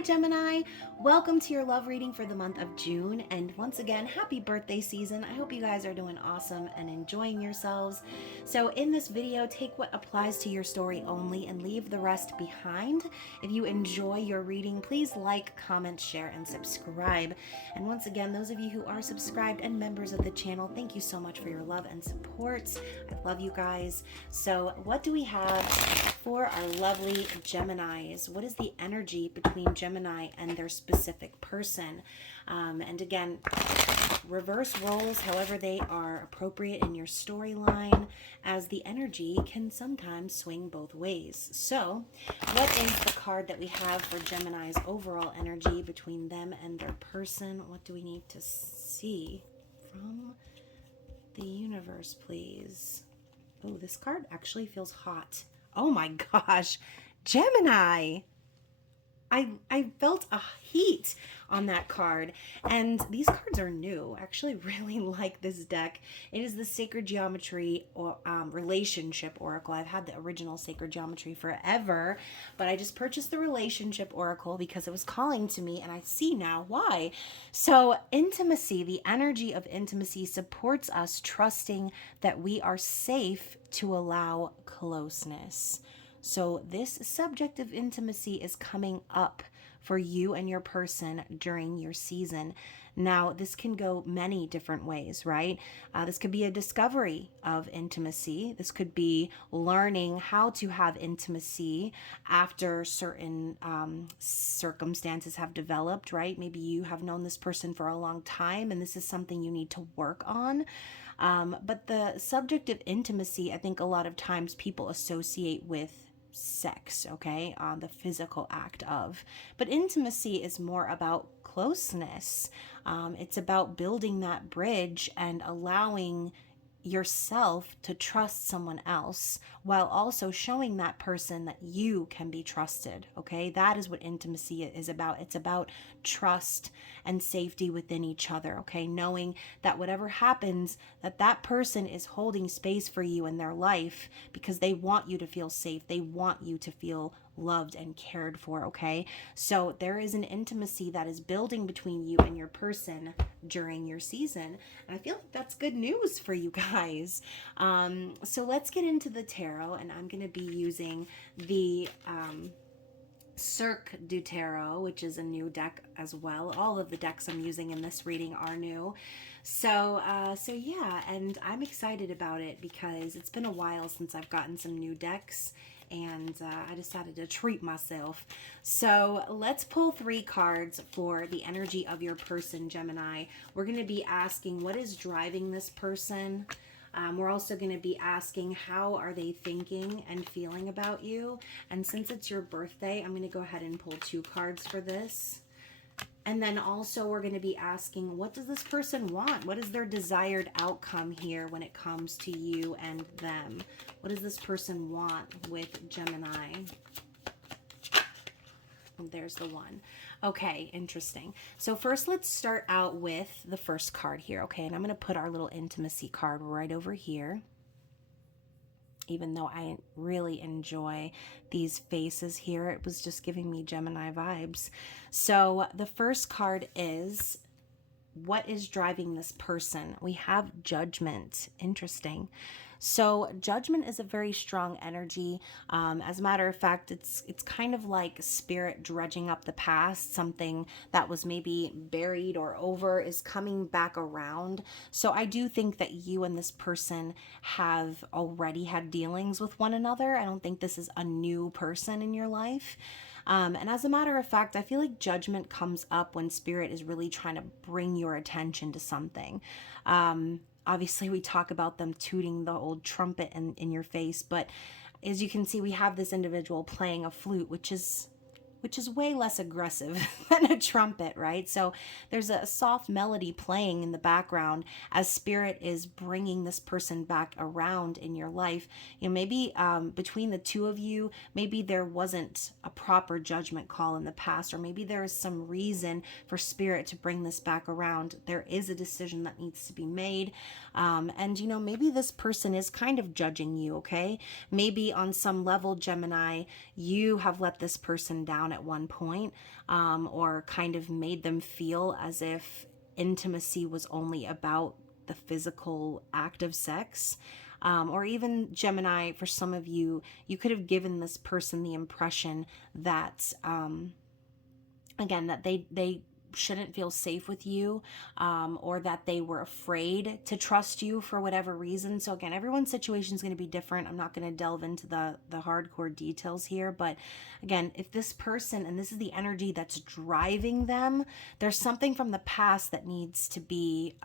Hi Gemini, welcome to your love reading for the month of June, and once again, happy birthday season. I hope you guys are doing awesome and enjoying yourselves. So in this video, take what applies to your story only and leave the rest behind. If you enjoy your reading, please like, comment, share, and subscribe. And once again, those of you who are subscribed and members of the channel, thank you so much for your love and support. I love you guys. So what do we have for our lovely Geminis? What is the energy between Gemini and their specific person? And again, reverse roles however they are appropriate in your storyline, as the energy can sometimes swing both ways. So what is the card that we have for Gemini's overall energy between them and their person? What do we need to see from the universe, please? Oh, this card actually feels hot. Oh my gosh, Gemini. I felt a heat on that card, and these cards are new. I actually really like this deck. It is the Sacred Geometry or Relationship Oracle. I've had the original Sacred Geometry forever, but I just purchased the Relationship Oracle because it was calling to me, and I see now why. So intimacy, the energy of intimacy supports us trusting that we are safe to allow closeness. So this subject of intimacy is coming up for you and your person during your season. Now, this can go many different ways, right? This could be a discovery of intimacy. This could be learning how to have intimacy after certain circumstances have developed, right? Maybe you have known this person for a long time and this is something you need to work on. But the subject of intimacy, I think a lot of times people associate with sex, okay, the physical act of. But intimacy is more about closeness. It's about building that bridge and allowing yourself to trust someone else while also showing that person that you can be trusted. Okay, that is what intimacy is about. It's about trust and safety within each other. Okay, knowing that whatever happens, that person is holding space for you in their life because they want you to feel safe. They want you to feel loved and cared for. Okay, so there is an intimacy that is building between you and your person during your season, and I feel like that's good news for you guys. So let's get into the tarot, and I'm going to be using the Cirque du Tarot, which is a new deck as well. All of the decks I'm using in this reading are new. So yeah, and I'm excited about it because it's been a while since I've gotten some new decks, and I decided to treat myself. So let's pull 3 cards for the energy of your person, Gemini. We're going to be asking what is driving this person. We're also going to be asking how are they thinking and feeling about you. And since it's your birthday, I'm going to go ahead and pull 2 cards for this. And then also we're going to be asking, what does this person want? What is their desired outcome here when it comes to you and them? What does this person want with Gemini? And there's the one. Okay, interesting. So first let's start out with the first card here. Okay, and I'm going to put our little intimacy card right over here. Even though I really enjoy these faces here, it was just giving me Gemini vibes. So the first card is, what is driving this person? We have Judgment. Interesting. So Judgment is a very strong energy. As a matter of fact, it's kind of like spirit dredging up the past. Something that was maybe buried or over is coming back around. So I do think that you and this person have already had dealings with one another. I don't think this is a new person in your life. And as a matter of fact, I feel like Judgment comes up when spirit is really trying to bring your attention to something. Obviously, we talk about them tooting the old trumpet in your face, but as you can see, we have this individual playing a flute, which is way less aggressive than a trumpet, right? So there's a soft melody playing in the background as spirit is bringing this person back around in your life. You know, maybe between the two of you, maybe there wasn't a proper judgment call in the past, or maybe there is some reason for spirit to bring this back around. There is a decision that needs to be made. And, you know, maybe this person is kind of judging you, okay? Maybe on some level, Gemini, you have let this person down on at one point, or kind of made them feel as if intimacy was only about the physical act of sex. Or even Gemini, for some of you, you could have given this person the impression that, again, that they shouldn't feel safe with you, or that they were afraid to trust you for whatever reason. So again, everyone's situation is going to be different. I'm not going to delve into the hardcore details here, but again, if this person, and this is the energy that's driving them, there's something from the past that needs to be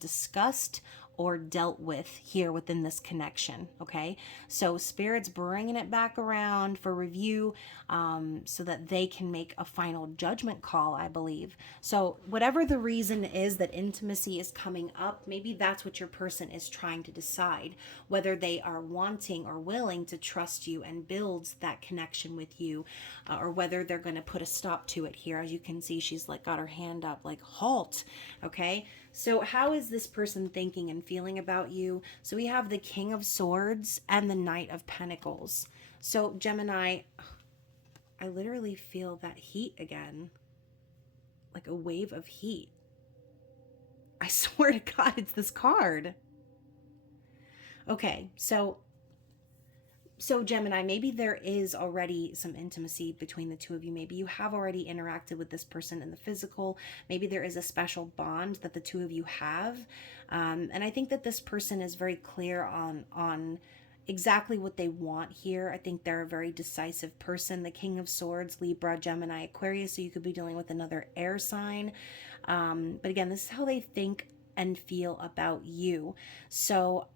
discussed or dealt with here within this connection. Okay, so Spirit's bringing it back around for review, so that they can make a final judgment call, I believe. So whatever the reason is that intimacy is coming up, maybe that's what your person is trying to decide, whether they are wanting or willing to trust you and build that connection with you, or whether they're going to put a stop to it here. As you can see, she's like got her hand up like halt. Okay, so how is this person thinking and feeling about you? So we have the King of Swords and the Knight of Pentacles. So Gemini, I literally feel that heat again, like a wave of heat. I swear to God, it's this card. Okay, so Gemini, maybe there is already some intimacy between the two of you. Maybe you have already interacted with this person in the physical. Maybe there is a special bond that the two of you have. And I think that this person is very clear on exactly what they want here. I think they're a very decisive person. The King of Swords, Libra, Gemini, Aquarius. So you could be dealing with another air sign. But again, this is how they think and feel about you. So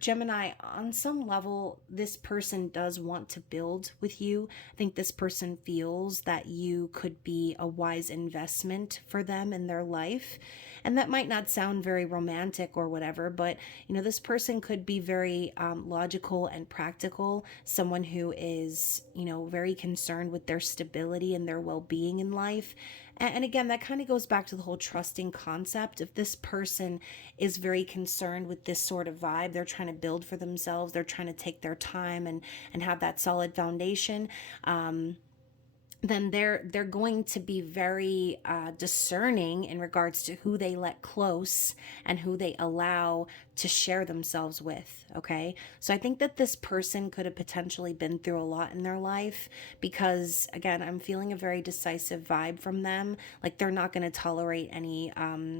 Gemini, on some level, this person does want to build with you. I think this person feels that you could be a wise investment for them in their life. And that might not sound very romantic or whatever, but this person could be very logical and practical, someone who is, very concerned with their stability and their well-being in life. And again, that kind of goes back to the whole trusting concept. If this person is very concerned with this sort of vibe, they're trying to build for themselves, they're trying to take their time and have that solid foundation, then they're going to be very discerning in regards to who they let close and who they allow to share themselves with. Okay, so I think that this person could have potentially been through a lot in their life, because again, I'm feeling a very decisive vibe from them. Like they're not going to tolerate any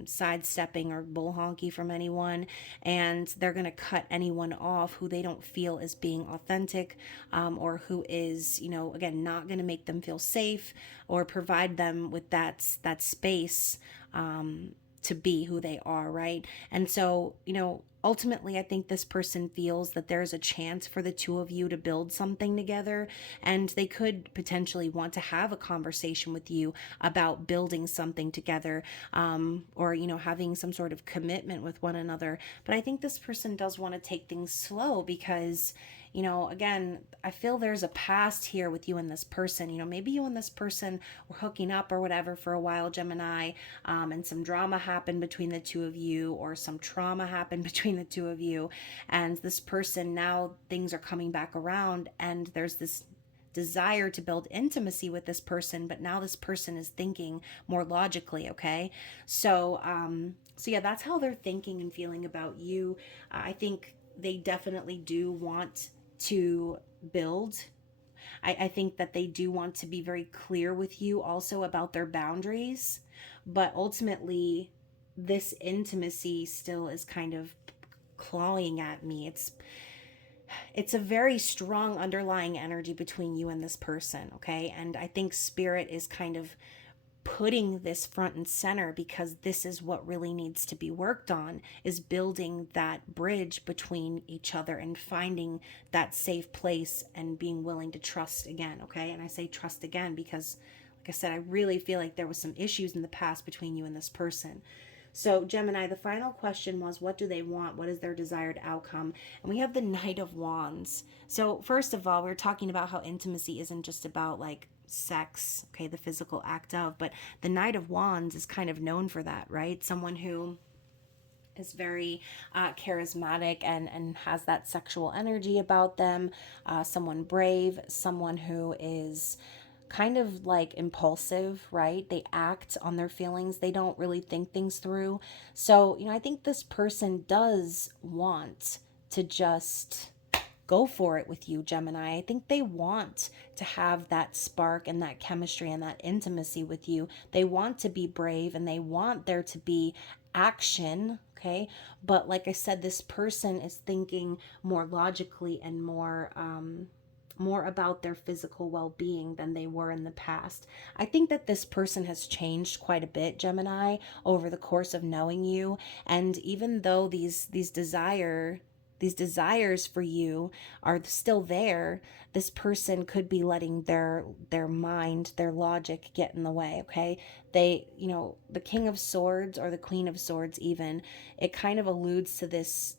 sidestepping or bull honky from anyone, and they're going to cut anyone off who they don't feel is being authentic, or who is, again, not going to make them feel safe or provide them with that space to be who they are, right? And so, ultimately, I think this person feels that there's a chance for the two of you to build something together, and they could potentially want to have a conversation with you about building something together, or, having some sort of commitment with one another. But I think this person does want to take things slow because, again, I feel there's a past here with you and this person. Maybe you and this person were hooking up or whatever for a while, Gemini, and some drama happened between the two of you, or some trauma happened between the two of you. And this person, now things are coming back around, and there's this desire to build intimacy with this person, but now this person is thinking more logically. Okay, so yeah, that's how they're thinking and feeling about you. I think they definitely do want to build. I think that they do want to be very clear with you also about their boundaries, but ultimately this intimacy still is kind of clawing at me. It's a very strong underlying energy between you and this person, okay? And I think Spirit is kind of putting this front and center because this is what really needs to be worked on, is building that bridge between each other and finding that safe place and being willing to trust again. Okay, and I say trust again because, like I said, I really feel like there was some issues in the past between you and this person. So Gemini, the final question was, what do they want? What is their desired outcome? And we have the Knight of Wands. So first of all, we're talking about how intimacy isn't just about like sex, okay, the physical act of, but the Knight of Wands is kind of known for that, right? Someone who is very charismatic and has that sexual energy about them, someone brave, someone who is kind of like impulsive, right? They act on their feelings. They don't really think things through. So, I think this person does want to just go for it with you, Gemini. I think they want to have that spark and that chemistry and that intimacy with you. They want to be brave and they want there to be action, okay? But like I said, this person is thinking more logically and more about their physical well-being than they were in the past. I think that this person has changed quite a bit, Gemini, over the course of knowing you. And even though these desires for you are still there, this person could be letting their mind, their logic get in the way, okay? They, the King of Swords or the Queen of Swords even, it kind of alludes to this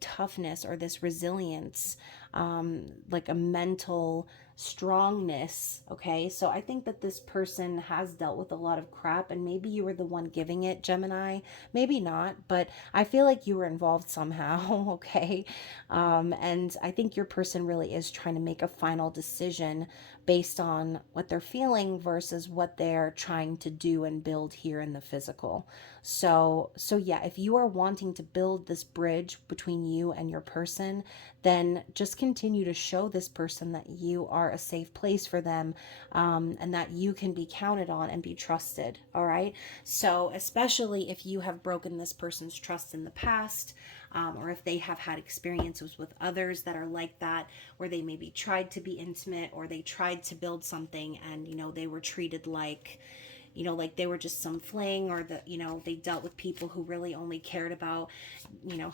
toughness or this resilience, like a mental strongness. Okay, so I think that this person has dealt with a lot of crap, and maybe you were the one giving it, Gemini. Maybe not, but I feel like you were involved somehow. Okay, and I think your person really is trying to make a final decision based on what they're feeling versus what they're trying to do and build here in the physical. So yeah, if you are wanting to build this bridge between you and your person, then just continue to show this person that you are a safe place for them, and that you can be counted on and be trusted. All right. So especially if you have broken this person's trust in the past, or if they have had experiences with others that are like that, where they maybe tried to be intimate or they tried to build something and, they were treated like, like they were just some fling, or they dealt with people who really only cared about,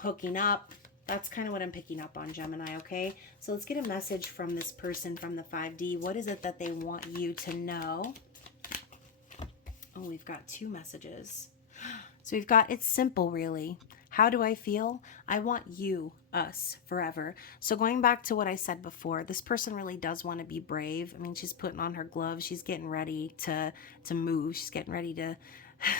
hooking up. That's kind of what I'm picking up on, Gemini, okay? So let's get a message from this person from the 5D. What is it that they want you to know? Oh, we've got 2 messages. So we've got, it's simple, really. How do I feel? I want you, us, forever. So going back to what I said before, this person really does want to be brave. I mean, she's putting on her gloves. She's getting ready to move. She's getting ready to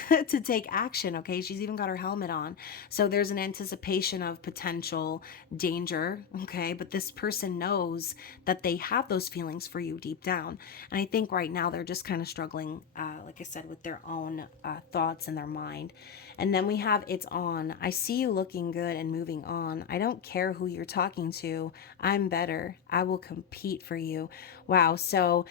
to take action, okay? She's even got her helmet on. So there's an anticipation of potential danger, okay? But this person knows that they have those feelings for you deep down. And I think right now they're just kind of struggling, like I said, with their own thoughts in their mind. And then we have it's on. I see you looking good and moving on. I don't care who you're talking to. I'm better. I will compete for you. Wow. So,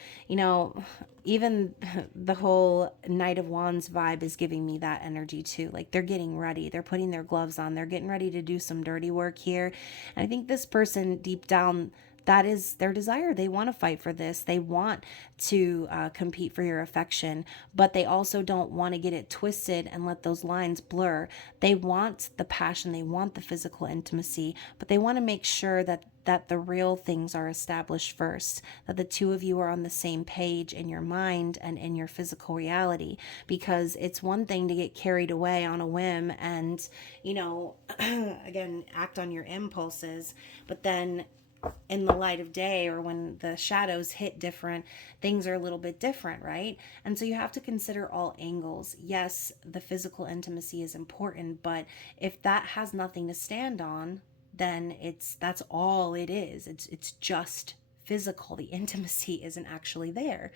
even the whole Knight of Wands vibe is giving me that energy too. Like they're getting ready. They're putting their gloves on. They're getting ready to do some dirty work here. And I think this person deep down, that is their desire. They want to fight for this. They want to compete for your affection, but they also don't want to get it twisted and let those lines blur. They want the passion. They want the physical intimacy, but they want to make sure that the real things are established first, that the two of you are on the same page in your mind and in your physical reality. Because it's one thing to get carried away on a whim and, again, act on your impulses, but then in the light of day or when the shadows hit different, things are a little bit different, right? And so you have to consider all angles. Yes, the physical intimacy is important, but if that has nothing to stand on, then that's all it is. It's just physical. The intimacy isn't actually there.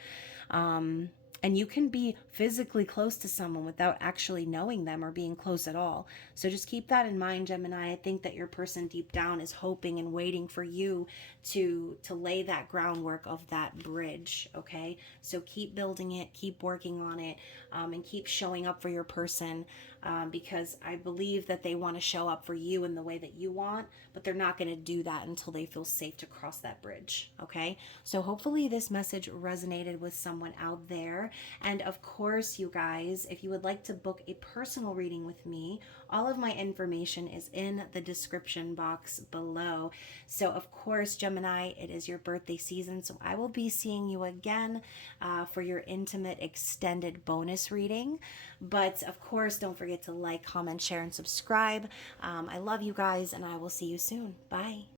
And you can be physically close to someone without actually knowing them or being close at all. So just keep that in mind, Gemini. I think that your person deep down is hoping and waiting for you to lay that groundwork of that bridge, okay? So keep building it, keep working on it, and keep showing up for your person, because I believe that they want to show up for you in the way that you want, but they're not going to do that until they feel safe to cross that bridge, okay? So hopefully this message resonated with someone out there. And of course, you guys, if you would like to book a personal reading with me, all of my information is in the description box below. So of course, Gemini, it is your birthday season, so I will be seeing you again for your intimate extended bonus reading. But of course, don't forget to like, comment, share, and subscribe. I love you guys, and I will see you soon. Bye.